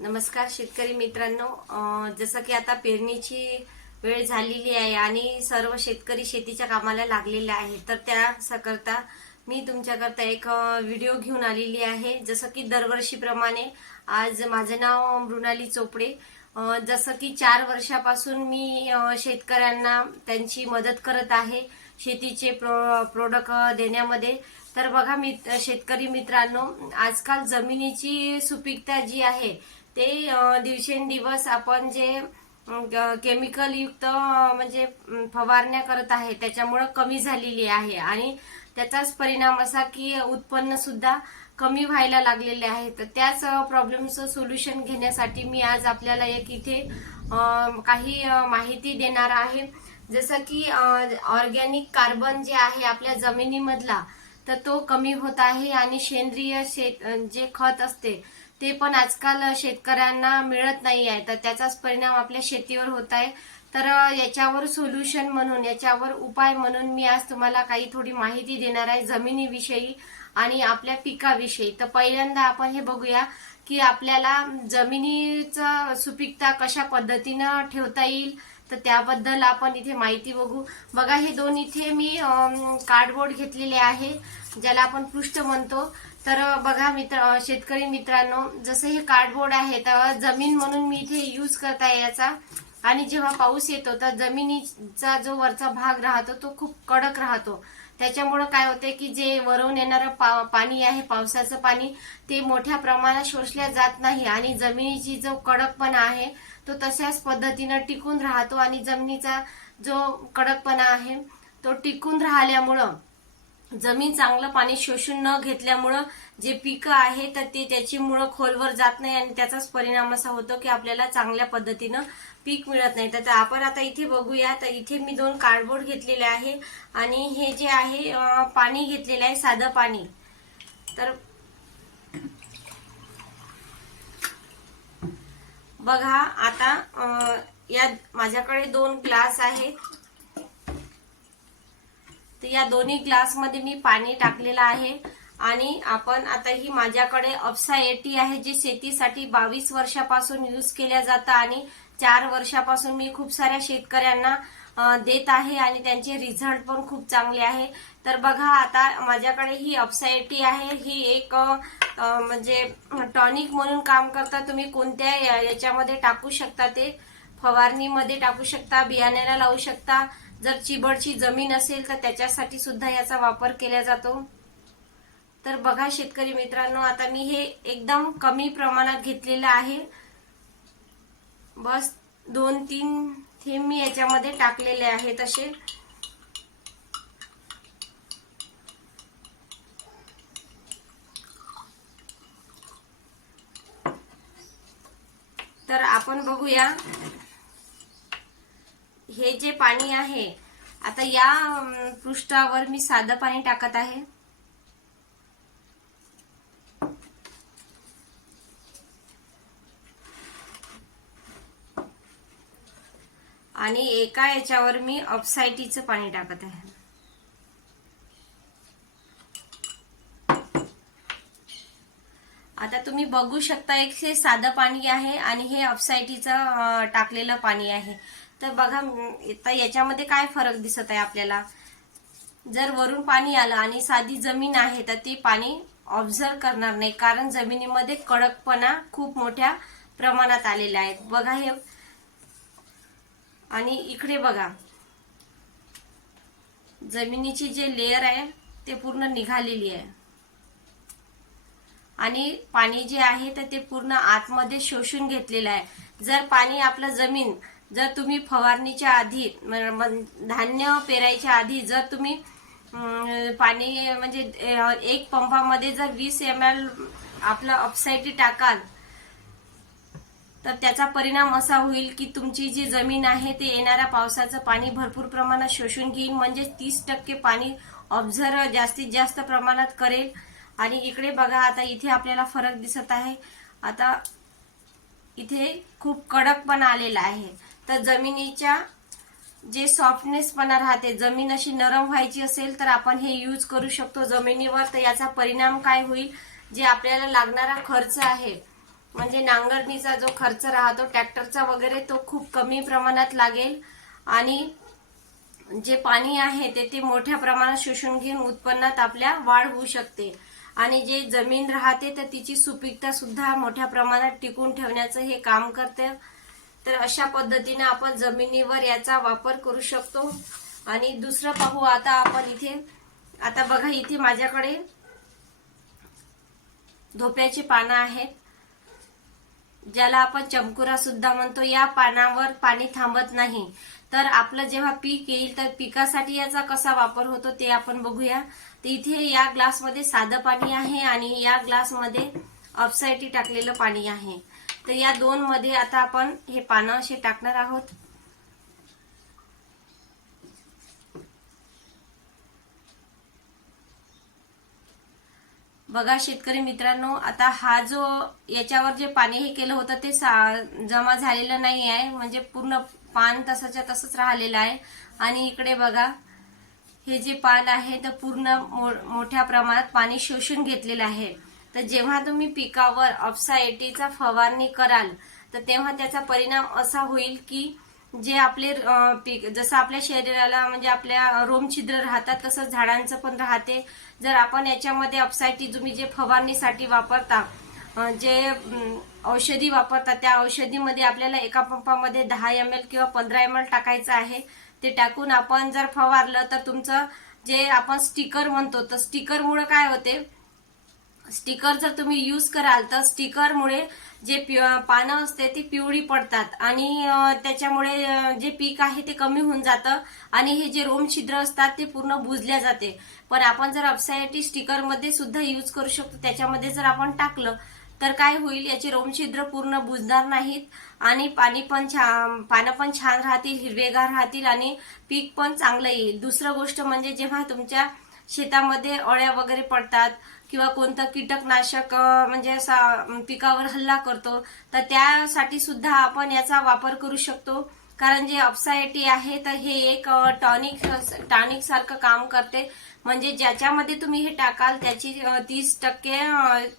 नमस्कार शेतकरी मित्रांनो, जसं की आता पेरणीची वेळ झालेली आहे आणि सर्व शेतकरी शेतीच्या कामाला लागलेले आहे. तर त्याकरता मी तुमच्याकरता एक व्हिडिओ घेऊन आलेली आहे. जसं की दरवर्षीप्रमाणे आज माझं नाव मृणाली चोपडे. जसं की 4 वर्षापासून मी शेतकऱ्यांना त्यांची मदत करत आहे शेतीचे प्रोडक्ट देण्यामध्ये. तर बघा शेतकरी मित्रांनो, आजकाल जमिनीची सुपीकता जी आहे ते दिवसेंदिवस आपण जे केमिकल युक्त म्हणजे फवारण्या करत आहे त्याच्यामुळे कमी झालेली आहे आणि त्याचाच परिणाम असा की उत्पन्न सुद्धा कमी व्हायला लागलेले आहे. तर त्याच प्रॉब्लेमचं सोल्युशन घेण्यासाठी मी आज आपल्याला एक इथे काही माहिती देणार आहे. जसं की ऑर्गॅनिक कार्बन जे आहे आपल्या जमिनीमधला, तर तो कमी होत आहे आणि सेंद्रिय जे खत असते ते पण आजकाल शेतकऱ्यांना मिळत नाही आहे. तर त्याचाच परिणाम आपल्या शेतीवर होत आहे. तर याच्यावर सोल्युशन म्हणून, याच्यावर उपाय म्हणून मी आज तुम्हाला काही थोडी माहिती देणार आहे जमिनीविषयी आणि आपल्या पिकाविषयी. तर पहिल्यांदा आपण हे बघूया की आपल्याला जमिनीचं सुपीकता कशा पद्धतीनं ठेवता येईल. तर त्याबद्दल आपण इथे माहिती बघू. बघा, हे दोन इथे मी कार्डबोर्ड घेतलेले आहे, ज्याला आपण पृष्ठ म्हणतो. तर बघा शेतकरी मित्रांनो, जसं हे कार्डबोर्ड आहे तर जमीन म्हणून मी इथे यूज करत आहे याचा. आणि जेव्हा पाऊस येतो तर जमिनीचा जो वरचा भाग राहतो तो खूप कडक राहतो. त्याच्यामुळे काय होते की जे वरून येणारं पाणी आहे, पावसाचं पाणी, ते मोठ्या प्रमाणात शोषल्या जात नाही आणि जमिनीची जो कडकपणा आहे तो तशाच पद्धतीनं टिकून राहतो. आणि जमिनीचा जो कडकपणा आहे तो टिकून राहिल्यामुळं जमीन चांगलं पाणी शोषून न घेतल्यामुळं जे पिकं आहे तर ते त्याची मुळं खोलवर जात नाही आणि त्याचाच परिणाम असा होतो की आपल्याला चांगल्या पद्धतीनं पीक मिळत नाही. तर आपण आता इथे बघूया. तर इथे मी 2 कार्डबोर्ड घेतलेले आहे आणि हे जे आहे पाणी घेतलेलं आहे, साधं पाणी. तर बघा आता या माझ्याकडे 2 ग्लास आहे. तर या दोन्ही ग्लासमध्ये मी पाणी टाकलेलं आहे आणि आपण आता ही माझ्याकडे अप्सा 80 आहे, जे शेतीसाठी 22 वर्षापासून यूज केल्या जातं आणि 4 वर्षापासून मी खूप साऱ्या शेतकऱ्यांना देत आहे आणि त्यांचे रिझल्ट पण खूप चांगले आहे. तर बघा आता माझ्याकडे ही अप्सा 80 आहे. ही एक म्हणजे टॉनिक म्हणून काम करता. तुम्ही कोणत्या याच्यामध्ये टाकू शकता, ते फवारणीमध्ये टाकू शकता, बियाण्याला लावू शकता. जर चिबडची जमीन असेल तर त्याच्यासाठी सुद्धा याचा वापर केला जातो. तर बघा शेतकरी मित्रांनो, आता मी हे एकदम कमी प्रमाणात घेतलेलं आहे. बस 2-3 थेंब मी याच्यामध्ये टाकलेले आहेत असे. तर आपण बघूया हे जे पाणी आहे, आता या पृष्ठावर मी साधं पाणी टाकत आहे. आणि एका याच्यावर मी अप्सा 80चं पाणी टाकत आहे. आता तुम्ही बघू शकता, एक हे साधं पाणी आहे आणि हे अप्सा 80चं टाकलेलं पाणी आहे. तर बघा आता याच्यामध्ये काय फरक दिसत आहे आपल्याला. जर वरून पाणी आलं आणि साधी जमीन आहे तर ती पाणी ऑब्झर्व करणार नाही, कारण जमिनीमध्ये कडकपणा खूप मोठ्या प्रमाणात आलेला आहे. बघा हे, आणि इकडे बघा जमिनीची जे लेयर आहे ते पूर्ण निघालेली आहे आणि पाणी जे आहे तर ते पूर्ण आतमध्ये शोषून घेतलेलं आहे. जर पाणी आपलं जमीन, जर तुम्ही फवारणीच्या आधी, धान्य पेरायच्या आधी जर तुम्ही पाणी म्हणजे एक पंपामध्ये जर 20 ml आपलं अप्सा 80 टाकाल तर त्याचा परिणाम असा होईल की तुमची जी जमीन आहे ते येणाऱ्या पावसाचं पाणी भरपूर प्रमाणात शोषून घेईल, म्हणजे 30% पाणी ऑब्झर्व जास्तीत जास्त प्रमाणात करेल. आणि इकडे बघा आता इथे आपल्याला फरक दिसत आहे. आता इथे खूप कडकपणा आलेला आहे. तर जमिनीच्या जे सॉफ्टनेसपणा राहते, जमीन अशी नरम व्हायची असेल तर आपण हे यूज करू शकतो जमिनीवर. तर याचा परिणाम काय होईल, जे आपल्याला लागणारा खर्च आहे म्हणजे नांगरणीचा जो खर्च राहतो ट्रॅक्टरचा वगैरे तो खूप कमी प्रमाणात लागेल आणि जे पाणी आहे ते मोठ्या प्रमाणात शोषून घेऊन उत्पन्नात आपल्या वाढ होऊ शकते आणि जे जमीन राहते तर तिची सुपीकता सुद्धा मोठ्या प्रमाणात टिकून ठेवण्याचं हे काम करते। तर अशा पद्धतीने आपण जमिनीवर याचा वापर करू शकतो। आणि दुसरं पाहू आता आपण इथे, आता बघा इथे माझ्याकडे धोप्याची पानं आहेत, ज्याला आपण चमकुरा सुद्धा म्हणतो। या पानावर पाणी थांबत नाही, तर आपलं जेव्हा पीक येईल तर पिकासाठी याचा कसा वापर होतो ते आपण बघूया। तर इथे या ग्लासमध्ये साधं पाणी आहे आणि या ग्लासमध्ये अपसाईटी टाकलेलं पाणी आहे। तर या दोन मध्ये आता आपण हे पानं असे टाकणार आहोत। बघा शेतकरी मित्रांनो, आता हा जो याच्यावर जे पाणी हे केलं होतं ते जमा झालेलं नाही आहे, म्हणजे पूर्ण पान तसंच्या तसंच राहिलेलं आहे। आणि इकडे बघा हे जे पान आहे तर पूर्ण मोठ्या प्रमाणात पाणी शोषून घेतलेलं आहे। तर जेव्हा तुम्ही पिकावर अपसाईटीचा फवारणी कराल तर तेव्हा त्याचा परिणाम असा होईल की जे आपले पीक, जसं आपल्या शरीराला म्हणजे आपल्या रोमछिद्र राहतात तसंच झाडांचं पण राहते। जर आपण याच्यामध्ये अपसाईटी तुम्ही जे फवारणीसाठी वापरता, जे औषधी वापरतात त्या औषधीमध्ये आपल्याला एका पंपामध्ये 10 ml किंवा 15 ml टाकायचं आहे। ते टाकून आपण जर फवारलं तर तुमचं जे आपण स्टिकर म्हणतो, तर स्टिकरमुळे काय होते, स्टिकर जर तुम्ही यूज कराल तर स्टिकरमुळे जे पानं असते ती पिवळी पडतात आणि त्याच्यामुळे जे पीक आहे ते कमी होऊन जातं आणि हे जे रोमछिद्र असतात ते पूर्ण बुजल्या जाते। पण आपण जर अपसाईटी स्टिकरमध्ये सुद्धा यूज करू शकतो, त्याच्यामध्ये जर आपण टाकलं तर काय होईल, याचे रोमछिद्र पूर्ण बुजणार नाहीत आणि पानं पण छान राहतील, हिरवेगार राहतील आणि पीक पण चांगलं येईल। दुसरं गोष्ट म्हणजे जेव्हा तुमच्या शेतामध्ये अळ्या वगैरे पडतात किंवा कोणतं कीटकनाशक म्हणजे असा पिकावर हल्ला करतो तर त्यासाठी सुद्धा आपण याचा वापर करू शकतो। कारण जे अपसाईटी आहे तर हे एक टॉनिक सारखं काम करते, म्हणजे ज्याच्यामध्ये तुम्ही हे टाकाल त्याची 30%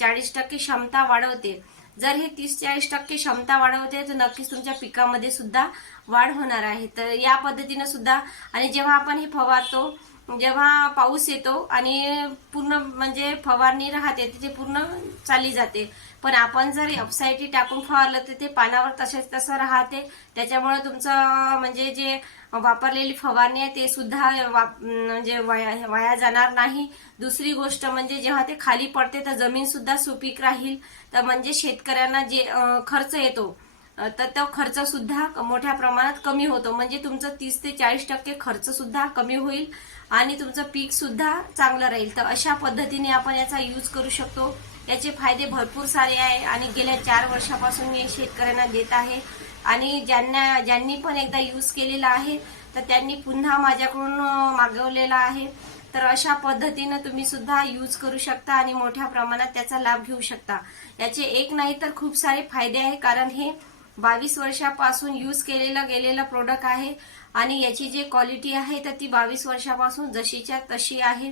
40% क्षमता वाढवते। जर हे 30-40% क्षमता वाढवते तर नक्कीच तुमच्या पिकामध्ये सुद्धा वाढ होणार आहे। तर या पद्धतीने सुद्धा, आणि जेव्हा आपण हे फवारतो, जेव्हा पाऊस येतो आणि पूर्ण म्हणजे फवारणी राहते तिथे पूर्ण चालली जाते, पण आपण जर अपसाईटी टाकून फवारलं तर ते पानावर तसेच तसं राहते, त्याच्यामुळे तुमचं म्हणजे जे वापरलेली फवारणी आहे ते सुद्धा म्हणजे वाया जाणार नाही। दुसरी गोष्ट म्हणजे जेव्हा ते खाली पडते तर जमीन सुद्धा सुपीक राहील, तर म्हणजे शेतकऱ्यांना जे खर्च येतो तर तो खर्च सुद्धा मोठ्या प्रमाणात कमी होतो, म्हणजे तुमचं 30 ते 40% खर्च सुद्धा कमी होईल आणि तुमचं पीक सुद्धा चांगलं राहील। तर अशा पद्धतीने आपण याचा यूज करू शकतो। याचे फायदे भरपूर सारे आहे आणि गेल्या 4 वर्षापासून मी शेतकऱ्यांना देत आहे आणि ज्यांनी पण एकदा यूज केलेला आहे तर त्यांनी पुन्हा माझ्याकडून मागवलेला आहे। तर अशा पद्धतीने तुम्ही सुद्धा यूज करू शकता आणि मोठ्या प्रमाणात त्याचा लाभ घेऊ शकता। याचे एक नाही तर खूप सारे फायदे आहे, कारण हे 22 वर्षापासून यूज केलेलं गेलेलं प्रोडक्ट आहे आणि याची जी क्वालिटी आहे तर ती 22 वर्षापासून जशीच्या तशी आहे।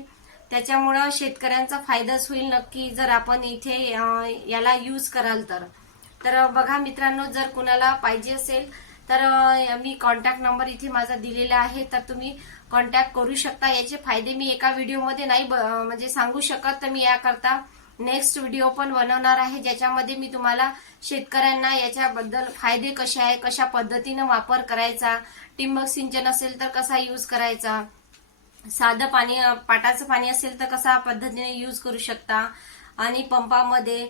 त्याच्यामुळं शेतकऱ्यांचा फायदाच होईल नक्की जर आपण इथे याला यूज कराल तर बघा मित्रांनो, जर कुणाला पाहिजे असेल तर मी कॉन्टॅक्ट नंबर इथे माझा दिलेला आहे, तर तुम्ही कॉन्टॅक्ट करू शकता। याचे फायदे मी एका व्हिडिओमध्ये नाही म्हणजे सांगू शकत, तर मी याकरता नेक्स्ट व्हिडिओ पण बनवणार आहे ज्याच्यामध्ये मी तुम्हाला शेतकऱ्यांना याच्याबद्दल फायदे कसे आहे, कशा पद्धतीने वापर करायचा, ठिबक सिंचन असेल तर कसा यूज करायचा, साधं पाणी पाटाचं पाणी असेल तर कशा पद्धतीने यूज करू शकता आणि पंपामध्ये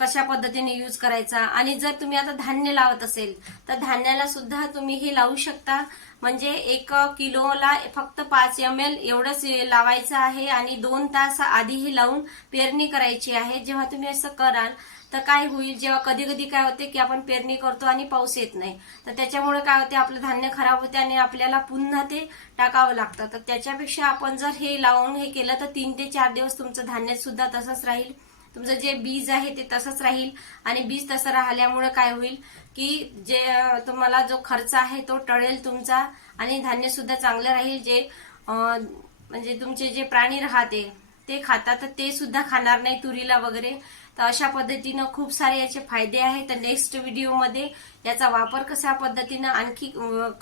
कशा पद्धतीने यूज करायचा। आणि जर तुम्ही आता धान्य लावत असेल तर धान्याला सुद्धा तुम्ही हे लावू शकता, म्हणजे 1 किलोला फक्त 5 ml एवढंच लावायचं आहे आणि 2 तास आधी हे लावून पेरणी करायची आहे। जेव्हा तुम्ही असं कराल तर काय होईल, जेव्हा कधी कधी काय होते की आपण पेरणी करतो आणि पाऊस येत नाही, तर त्याच्यामुळे काय होते, आपलं धान्य खराब होते आणि आपल्याला पुन्हा ते टाकावं लागतं। तर त्याच्यापेक्षा आपण जर हे लावून हे केलं तर 3 ते 4 दिवस तुमचं धान्य सुद्धा तसंच राहील, तुमचं जे बीज आहे ते तसंच राहील आणि बीज तसं राहिल्यामुळे काय होईल की जे तुम्हाला जो खर्च आहे तो टळेल तुमचा आणि धान्य सुद्धा चांगलं राहील। जे म्हणजे तुमचे जे प्राणी राहते ते खातात तर ते सुद्धा खाणार नाही तुरीला वगैरे, तर अशा पद्धतीनं खूप सारे याचे फायदे आहेत. तर नेक्स्ट व्हिडिओमध्ये याचा वापर कशा पद्धतीनं आणखी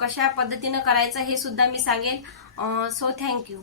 कशा पद्धतीनं करायचा हे सुद्धा मी सांगेन. So thank you.